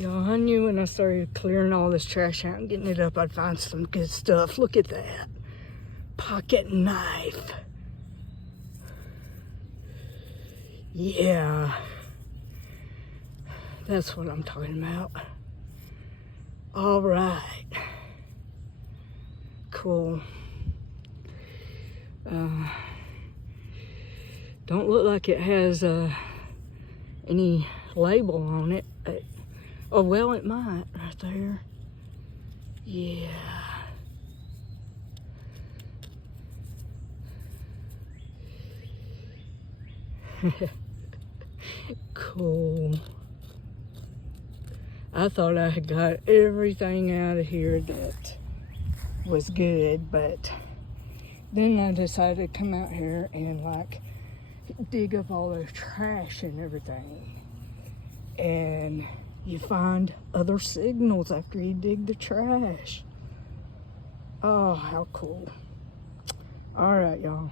Y'all, I knew when I started clearing all this trash out and getting it up, I'd find some good stuff. Look at that. Pocket knife. Yeah. That's what I'm talking about. All right. Cool. Don't look like it has any label on it. Oh, well, it might right there. Yeah. Cool. I thought I had got everything out of here that was good, but then I decided to come out here and like dig up all the trash and everything. And you find other signals after you dig the trash. Oh, how cool. All right, y'all.